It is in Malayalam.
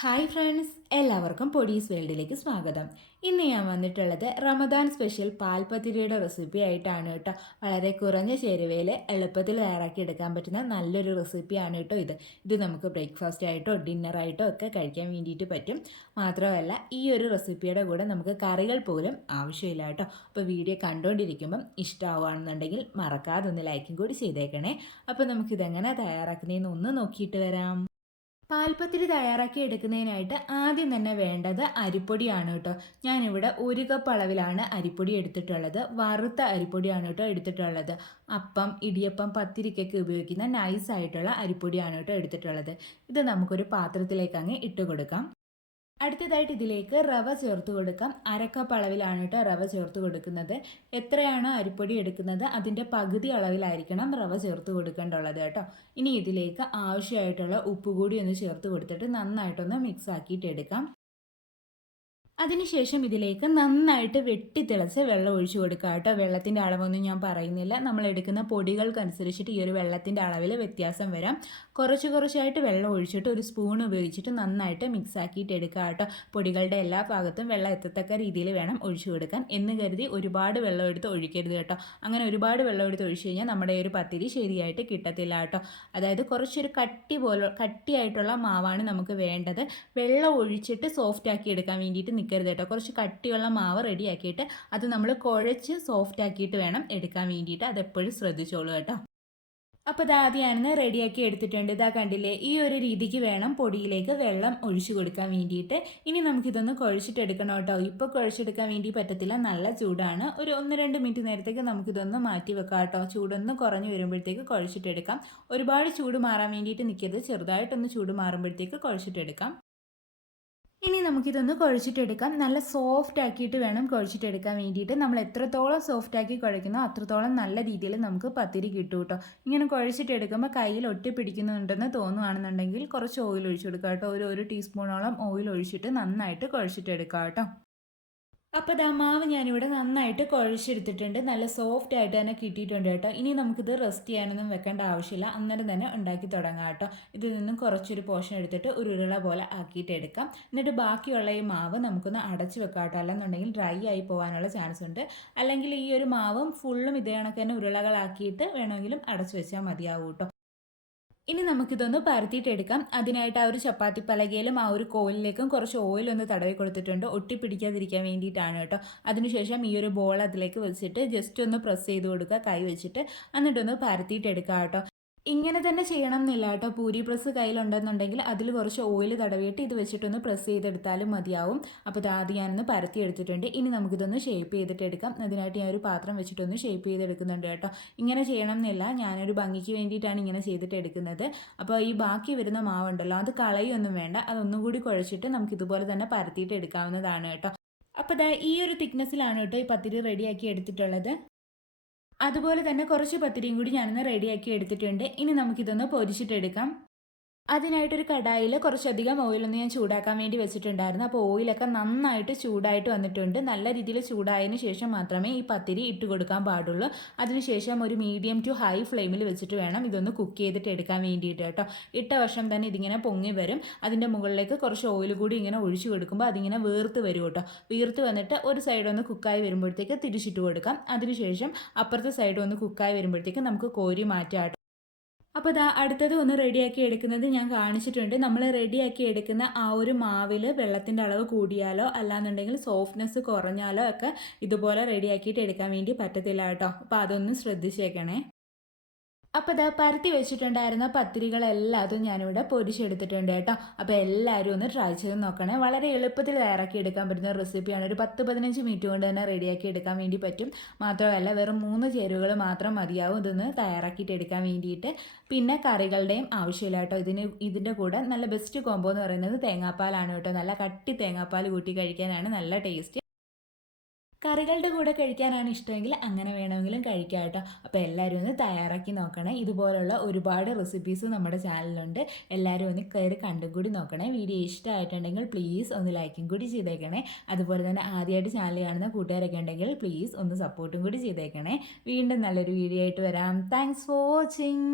ഹായ് ഫ്രണ്ട്സ് എല്ലാവർക്കും പൊടീസ് വേൾഡിലേക്ക് സ്വാഗതം. ഇന്ന് ഞാൻ വന്നിട്ടുള്ളത് റമദാൻ സ്പെഷ്യൽ പാൽപ്പത്തിരിയുടെ റെസിപ്പി ആയിട്ടാണ് കേട്ടോ. വളരെ കുറഞ്ഞ ചേരുവയിൽ എളുപ്പത്തിൽ തയ്യാറാക്കി എടുക്കാൻ പറ്റുന്ന നല്ലൊരു റെസിപ്പിയാണ് കേട്ടോ ഇത്. ഇത് നമുക്ക് ബ്രേക്ക്ഫാസ്റ്റ് ആയിട്ടോ ഡിന്നറായിട്ടോ ഒക്കെ കഴിക്കാൻ വേണ്ടിയിട്ട് പറ്റും. മാത്രമല്ല ഈ ഒരു റെസിപ്പിയുടെ കൂടെ നമുക്ക് കറികൾ പോലും ആവശ്യമില്ല കേട്ടോ. അപ്പോൾ വീഡിയോ കണ്ടുകൊണ്ടിരിക്കുമ്പം ഇഷ്ടമാവുകയാണെന്നുണ്ടെങ്കിൽ മറക്കാതെ ഒന്ന് ലൈക്കും കൂടി ചെയ്തേക്കണേ. അപ്പോൾ നമുക്കിതെങ്ങനെ തയ്യാറാക്കുന്നതെന്ന് ഒന്ന് നോക്കിയിട്ട് വരാം. പാൽപ്പത്തിരി തയ്യാറാക്കി എടുക്കുന്നതിനായിട്ട് ആദ്യം തന്നെ വേണ്ടത് അരിപ്പൊടിയാണ് കേട്ടോ. ഞാനിവിടെ ഒരു കപ്പ് അളവിലാണ് അരിപ്പൊടി എടുത്തിട്ടുള്ളത്. വറുത്ത അരിപ്പൊടിയാണ് കേട്ടോ എടുത്തിട്ടുള്ളത്. അപ്പം ഇടിയപ്പം പത്തിരിക്കൊക്കെ ഉപയോഗിക്കുന്ന നൈസായിട്ടുള്ള അരിപ്പൊടിയാണ് കേട്ടോ എടുത്തിട്ടുള്ളത്. ഇത് നമുക്കൊരു പാത്രത്തിലേക്ക് അങ്ങ് ഇട്ട് കൊടുക്കാം അടുത്തതായിട്ട് ഇതിലേക്ക് റവ ചേർത്ത് കൊടുക്കാം. അരക്കപ്പ് അളവിലാണ് കേട്ടോ റവ ചേർത്ത് കൊടുക്കുന്നത്. എത്രയാണോ അരിപ്പൊടി എടുക്കുന്നത് അതിന്റെ പകുതി അളവിലായിരിക്കണം റവ ചേർത്ത് കൊടുക്കേണ്ടുള്ളത് കേട്ടോ. ഇനി ഇതിലേക്ക് ആവശ്യമായിട്ടുള്ള ഉപ്പ് കൂടി ഒന്ന് ചേർത്ത് കൊടുത്തിട്ട് നന്നായിട്ടൊന്ന് മിക്സ് ആക്കിയിട്ട് എടുക്കാം. അതിനുശേഷം ഇതിലേക്ക് നന്നായിട്ട് വെട്ടിത്തിളച്ച് വെള്ളം ഒഴിച്ചു കൊടുക്കുക കേട്ടോ. വെള്ളത്തിന്റെ അളവൊന്നും ഞാൻ പറയുന്നില്ല. നമ്മൾ എടുക്കുന്ന പൊടികൾക്കനുസരിച്ചിട്ട് ഈ ഒരു വെള്ളത്തിന്റെ അളവിൽ വ്യത്യാസം വരാം. കുറച്ച് കുറച്ചായിട്ട് വെള്ളം ഒഴിച്ചിട്ട് ഒരു സ്പൂൺ ഉപയോഗിച്ചിട്ട് നന്നായിട്ട് മിക്സ് ആക്കിയിട്ട് എടുക്കുക കേട്ടോ. പൊടികളുടെ എല്ലാ ഭാഗത്തും വെള്ളം എത്തത്തക്ക രീതിയിൽ വേണം ഒഴിച്ചു കൊടുക്കാൻ. എന്ന് കരുതി ഒരുപാട് വെള്ളം എടുത്ത് ഒഴിക്കരുത് കേട്ടോ. അങ്ങനെ ഒരുപാട് വെള്ളം എടുത്ത് ഒഴിച്ചു കഴിഞ്ഞാൽ നമ്മുടെ ഒരു പത്തിരി ശരിയായിട്ട് കിട്ടത്തില്ല കേട്ടോ. അതായത് കുറച്ചൊരു കട്ടി പോലെ കട്ടിയായിട്ടുള്ള മാവാണ് നമുക്ക് വേണ്ടത്. വെള്ളം ഒഴിച്ചിട്ട് സോഫ്റ്റ് ആക്കി എടുക്കാൻ വേണ്ടിയിട്ട് നിൽക്കരുത് കേട്ടോ. കുറച്ച് കട്ടിയുള്ള മാവ് റെഡിയാക്കിയിട്ട് അത് നമ്മൾ കുഴച്ച് സോഫ്റ്റ് ആക്കിയിട്ട് വേണം എടുക്കാൻ വേണ്ടിയിട്ട്. അതെപ്പോഴും ശ്രദ്ധിച്ചോളൂ കേട്ടോ. അപ്പോൾ ഇത് ആദ്യമാണെന്ന് റെഡിയാക്കി എടുത്തിട്ടുണ്ട്. ഇതാ കണ്ടില്ലേ ഈ ഒരു രീതിക്ക് വേണം പൊടിയിലേക്ക് വെള്ളം ഒഴിച്ചു കൊടുക്കാൻ വേണ്ടിയിട്ട്. ഇനി നമുക്കിതൊന്ന് കുഴച്ചിട്ടെടുക്കണം കേട്ടോ. ഇപ്പോൾ കുഴച്ചെടുക്കാൻ വേണ്ടി പറ്റത്തില്ല. നല്ല ചൂടാണ്. ഒരു ഒന്ന് രണ്ട് മിനിറ്റ് നേരത്തേക്ക് നമുക്കിതൊന്ന് മാറ്റി വെക്കാം കേട്ടോ. ചൂടൊന്ന് കുറഞ്ഞു വരുമ്പോഴത്തേക്ക് കുഴച്ചിട്ടെടുക്കാം. ഒരുപാട് ചൂട് മാറാൻ വേണ്ടിയിട്ട് നിൽക്കരുത് ചെറുതായിട്ടൊന്ന് ചൂട് മാറുമ്പോഴത്തേക്ക് കുഴച്ചിട്ടെടുക്കാം. നമുക്കിതൊന്ന് കുഴച്ചിട്ടെടുക്കാം. നല്ല സോഫ്റ്റ് ആക്കിയിട്ട് വേണം കുഴച്ചിട്ടെടുക്കാൻ വേണ്ടിയിട്ട്. നമ്മൾ എത്രത്തോളം സോഫ്റ്റ് ആക്കി കുഴക്കുന്നോ അത്രത്തോളം നല്ല രീതിയിൽ നമുക്ക് പത്തിരി കിട്ടും കേട്ടോ ഇങ്ങനെ കുഴച്ചിട്ടെടുക്കുമ്പോൾ കയ്യിൽ ഒട്ടി പിടിക്കുന്നുണ്ടെന്ന് തോന്നുകയാണെന്നുണ്ടെങ്കിൽ കുറച്ച് ഓയിൽ ഒഴിച്ചു കൊടുക്കാം കേട്ടോ ഒരു ഒരു ടീസ്പൂണോളം ഓയിൽ ഒഴിച്ചിട്ട് നന്നായിട്ട് കുഴച്ചിട്ടെടുക്കാം കേട്ടോ അപ്പോൾ ദാ മാവ് ഞാനിവിടെ നന്നായിട്ട് കുഴച്ചെടുത്തിട്ടുണ്ട്. നല്ല സോഫ്റ്റ് ആയിട്ട് തന്നെ കിട്ടിയിട്ടുണ്ട് കേട്ടോ. ഇനി നമുക്കിത് റെസ്റ്റ് ചെയ്യാനൊന്നും വെക്കേണ്ട ആവശ്യമില്ല. അന്നേരം തന്നെ ഉണ്ടാക്കി തുടങ്ങാം കേട്ടോ. ഇതിൽ നിന്നും കുറച്ചൊരു പോർഷൻ എടുത്തിട്ട് ഒരു ഉരുള പോലെ ആക്കിയിട്ട് എടുക്കാം. എന്നിട്ട് ബാക്കിയുള്ള ഈ മാവ് നമുക്കൊന്ന് അടച്ച് വെക്കാം കേട്ടോ. അല്ലെന്നുണ്ടെങ്കിൽ ഡ്രൈ ആയി പോകാനുള്ള ചാൻസ് ഉണ്ട്. അല്ലെങ്കിൽ ഈ ഒരു മാവും ഫുള്ളും ഇതേ കണക്ക് തന്നെ ഉരുളകളാക്കിയിട്ട് വേണമെങ്കിലും അടച്ചു വെച്ചാൽ മതിയാവും കേട്ടോ. ഇനി നമുക്കിതൊന്ന് പരത്തിയിട്ടെടുക്കാം. അതിനായിട്ട് ആ ഒരു ചപ്പാത്തി പലകയിലും ആ ഒരു കോലിലേക്കും കുറച്ച് ഓയിൽ ഒന്ന് തടവി കൊടുത്തിട്ടുണ്ട്. ഒട്ടിപ്പിടിക്കാതിരിക്കാൻ വേണ്ടിയിട്ടാണ് കേട്ടോ. അതിനുശേഷം ഈ ഒരു ബോൾ അതിലേക്ക് വെച്ചിട്ട് ജസ്റ്റ് ഒന്ന് പ്രസ് ചെയ്ത് കൊടുക്കുക. കൈ വെച്ചിട്ട്. എന്നിട്ടൊന്ന് പരത്തിയിട്ടെടുക്കുക കേട്ടോ. ഇങ്ങനെ തന്നെ ചെയ്യണം എന്നില്ല കേട്ടോ. പൂരി പ്രസ് കയ്യിലുണ്ടെന്നുണ്ടെങ്കിൽ അതിൽ കുറച്ച് ഓയിൽ തടവിയിട്ട് ഇത് വെച്ചിട്ടൊന്ന് പ്രസ് ചെയ്തെടുത്താലും മതിയാവും. അപ്പോൾ ഇത് ആദ്യം ഞാനൊന്ന് പരത്തി എടുത്തിട്ടുണ്ട്. ഇനി നമുക്കിതൊന്ന് ഷേപ്പ് ചെയ്തിട്ട് എടുക്കാം. അതിനായിട്ട് ഞാൻ ഒരു പാത്രം വെച്ചിട്ടൊന്ന് ഷേപ്പ് ചെയ്തെടുക്കുന്നുണ്ട് കേട്ടോ. ഇങ്ങനെ ചെയ്യണം എന്നില്ല ഞാനൊരു ഭംഗിക്ക് വേണ്ടിയിട്ടാണ് ഇങ്ങനെ ചെയ്തിട്ട് എടുക്കുന്നത്. അപ്പോൾ ഈ ബാക്കി വരുന്ന മാവുണ്ടല്ലോ അത് കളയൊന്നും വേണ്ട. അതൊന്നും കൂടി കുഴച്ചിട്ട് നമുക്ക് ഇതുപോലെ തന്നെ പരത്തിയിട്ട് എടുക്കാവുന്നതാണ് കേട്ടോ. അപ്പോൾ ഈ ഒരു തിക്നെസ്സിലാണ് കേട്ടോ ഈ പത്തിരി റെഡിയാക്കി എടുത്തിട്ടുള്ളത്. അതുപോലെ തന്നെ കുറച്ച് പത്തിരിയും കൂടി ഞാനൊന്ന് റെഡിയാക്കി എടുത്തിട്ടുണ്ട്. ഇനി നമുക്കിതൊന്ന് പൊരിച്ചിട്ടെടുക്കാം. അതിനായിട്ടൊരു കടായിൽ കുറച്ചധികം ഓയിലൊന്ന് ഞാൻ ചൂടാക്കാൻ വേണ്ടി വെച്ചിട്ടുണ്ടായിരുന്നു. അപ്പോൾ ഓയിലൊക്കെ നന്നായിട്ട് ചൂടായിട്ട് വന്നിട്ടുണ്ട്. നല്ല രീതിയിൽ ചൂടായതിന് ശേഷം മാത്രമേ ഈ പത്തിരി ഇട്ട് കൊടുക്കാൻ പാടുള്ളൂ. അതിനുശേഷം ഒരു മീഡിയം ടു ഹൈ ഫ്ലെയിമിൽ വെച്ചിട്ട് വേണം ഇതൊന്ന് കുക്ക് ചെയ്തിട്ട് എടുക്കാൻ വേണ്ടിയിട്ട് കേട്ടോ. ഇട്ട വർഷം തന്നെ ഇതിങ്ങനെ പൊങ്ങി വരും. അതിന്റെ മുകളിലേക്ക് കുറച്ച് ഓയിൽ കൂടി ഇങ്ങനെ ഒഴിച്ചു കൊടുക്കുമ്പോൾ അതിങ്ങനെ വീർത്ത് വരും കേട്ടോ. വീർത്ത് വന്നിട്ട് ഒരു സൈഡ് ഒന്ന് കുക്കായി വരുമ്പോഴത്തേക്ക് തിരിച്ചിട്ട് കൊടുക്കാം. അതിനുശേഷം അപ്പുറത്തെ സൈഡ് ഒന്ന് കുക്കായി വരുമ്പോഴത്തേക്ക് നമുക്ക് കോരി മാറ്റാം അപ്പോൾ അതാ അടുത്തത് ഒന്ന് റെഡിയാക്കി എടുക്കുന്നത് ഞാൻ കാണിച്ചിട്ടുണ്ട്. നമ്മൾ റെഡിയാക്കി എടുക്കുന്ന ആ ഒരു മാവിൽ വെള്ളത്തിന്റെ അളവ് കൂടിയാലോ അല്ലാന്നുണ്ടെങ്കിൽ സോഫ്റ്റ്നെസ് കുറഞ്ഞാലോ ഒക്കെ ഇതുപോലെ റെഡിയാക്കിയിട്ട് എടുക്കാൻ വേണ്ടി പറ്റത്തില്ല കേട്ടോ. അപ്പോൾ അതൊന്ന് ശ്രദ്ധിച്ചേക്കണേ. അപ്പോൾ ഇതാ പരത്തി വെച്ചിട്ടുണ്ടായിരുന്ന പത്തിരികളെല്ലാം അതും ഞാനിവിടെ പൊരിച്ചെടുത്തിട്ടുണ്ട് കേട്ടോ. അപ്പോൾ എല്ലാവരും ഒന്ന് ട്രൈ ചെയ്ത് നോക്കണേ. വളരെ എളുപ്പത്തിൽ തയ്യാറാക്കി എടുക്കാൻ പറ്റുന്ന റെസിപ്പിയാണ് ഒരു പത്ത് പതിനഞ്ച് മിനിറ്റ് കൊണ്ട് തന്നെ റെഡിയാക്കി എടുക്കാൻ വേണ്ടി പറ്റും. മാത്രമല്ല വെറും മൂന്ന് ചേരുവകൾ മാത്രം മതിയാവും ഇതൊന്ന് തയ്യാറാക്കിയിട്ട് എടുക്കാൻ വേണ്ടിയിട്ട്. പിന്നെ കറികളുടെയും ആവശ്യമില്ല കേട്ടോ. ഇതിന് ഇതിന്റെ കൂടെ നല്ല ബെസ്റ്റ് കോംബോ എന്ന് പറയുന്നത് തേങ്ങാപ്പാലാണ് കേട്ടോ. നല്ല കട്ടി തേങ്ങാപ്പാൽ കൂട്ടി കഴിക്കാനാണ് നല്ല ടേസ്റ്റ് കറികളുടെ കൂടെ കഴിക്കാനാണ് ഇഷ്ടമെങ്കിൽ അങ്ങനെ വേണമെങ്കിലും കഴിക്കാം കേട്ടോ. അപ്പോൾ എല്ലാവരും ഒന്ന് തയ്യാറാക്കി നോക്കണേ. ഇതുപോലുള്ള ഒരുപാട് റെസിപ്പീസ് നമ്മുടെ ചാനലിലുണ്ട്. എല്ലാവരും ഒന്ന് കയറി കണ്ടും കൂടി നോക്കണേ. വീഡിയോ ഇഷ്ടമായിട്ടുണ്ടെങ്കിൽ പ്ലീസ് ഒന്ന് ലൈക്കും കൂടി ചെയ്തേക്കണേ. അതുപോലെ തന്നെ ആദ്യമായിട്ട് ചാനൽ കാണുന്ന കൂട്ടുകാരൊക്കെ ഉണ്ടെങ്കിൽ പ്ലീസ് ഒന്ന് സപ്പോർട്ടും കൂടി ചെയ്തേക്കണേ. വീണ്ടും നല്ലൊരു വീഡിയോ ആയിട്ട് വരാം. Thanks for watching